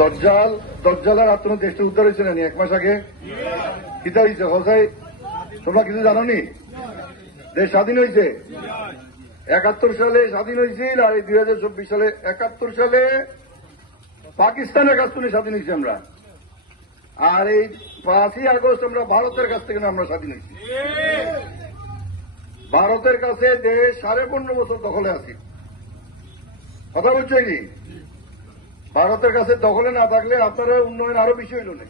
দজ্জাল, দজ্জালের আত্ম দেশটা উদ্ধার হয়েছে এক মাস আগে? কিতা হয়েছে। হসাই, তোমরা কিছু জানো নি দেশ স্বাধীন হয়েছে? একাত্তর সালে স্বাধীন হয়েছিল আর এই দুই হাজার চব্বিশ সালে একাত্তর সালে পাকিস্তান একাত্তরে স্বাধীন হয়েছি আমরা। আর এই পাঁচই আগস্ট আমরা ভারতের কাছ থেকে আমরা স্বাধীন হয়েছি। ভারতের কাছে দেশ সাড়ে পনেরো বছর দখলে আছি। কথা বলছো কি? ভারতের কাছে দখলে না থাকলে আপনারা উন্নয়ন আরও বেশি হইল না।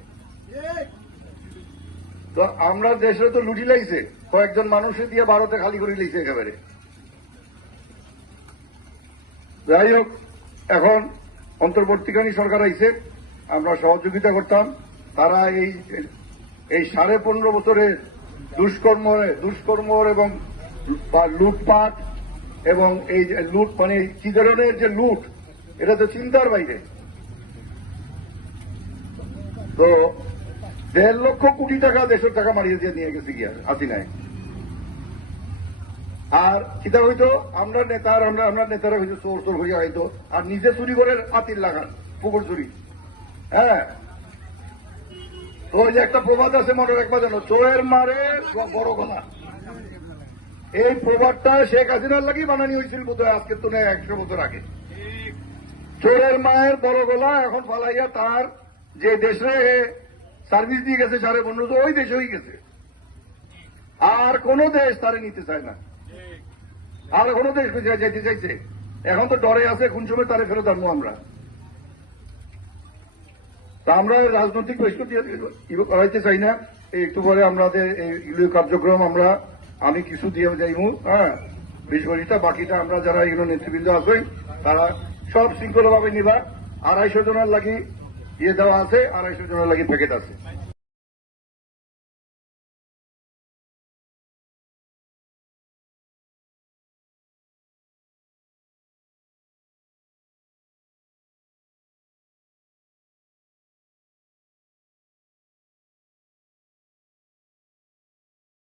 তো আমরা দেশে তো লুটি লাইছে, কয়েকজন মানুষে দিয়ে ভারতে খালি করে লিখছে একেবারে। যাই হোক, এখন অন্তর্বর্তীকালীন সরকার আইছে, আমরা সহযোগিতা করতাম। তারা এই এই সাড়ে পনেরো বছরের দুষ্কর্ম দুষ্কর্ম এবং লুটপাট এবং এই লুট মানে কি ধরনের যে লুট, এটা তো চিন্তার বাইরে। তো দেড় লক্ষ কোটি টাকা দেশের টাকা মারিয়ে দিয়ে নিয়ে গেছে গিয়া হাসিনায় আর কিতা হইতো, আমরা নেতার আমরা আমরা নেতারা হইতো চোর চোর হইয়া হইতো, আর নিজে চুরি করে আতির লাগান, পুকুর চুরি। হ্যাঁ? তো ওই যে একটা প্রবাদ আছে, মনে রাখবা জানো চোরের মারে বড় গলা। এই প্রবাদটা শেখ হাসিনার লাগি বানানি হয়েছিল বোধ আজকে তো নেই, একশো বছর আগে। চোরের মায়ের বড় গলা এখন ফালাইয়া তার যে দেশে সার্ভিস দিয়ে গেছে সাড়ে পনেরো, ওই দেশে হয়ে গেছে। আর কোন দেশ তারে নিতে চায় না। আর কোন দেশ যেতে চাইছে। এখন তো ডরে আছে কোন সময় তারে ফেরত আনব আমরা। আমরা রাজনৈতিক বৈষ্ণব করাইতে চাই না। একটু পরে আমাদের এই কার্যক্রম আমরা আমি কিছু দিয়ে যাইমু হ্যাঁ? বিশ বছরটা বাকিটা আমরা যারা এগুলো নেতৃবৃন্দ আছে তারা সব শৃঙ্খলাভাবে নিবা। আড়াইশো জনের লাগি ইয়ে দেওয়া আছে আড়াইশো জনের লাগি প্যাকেট আছে।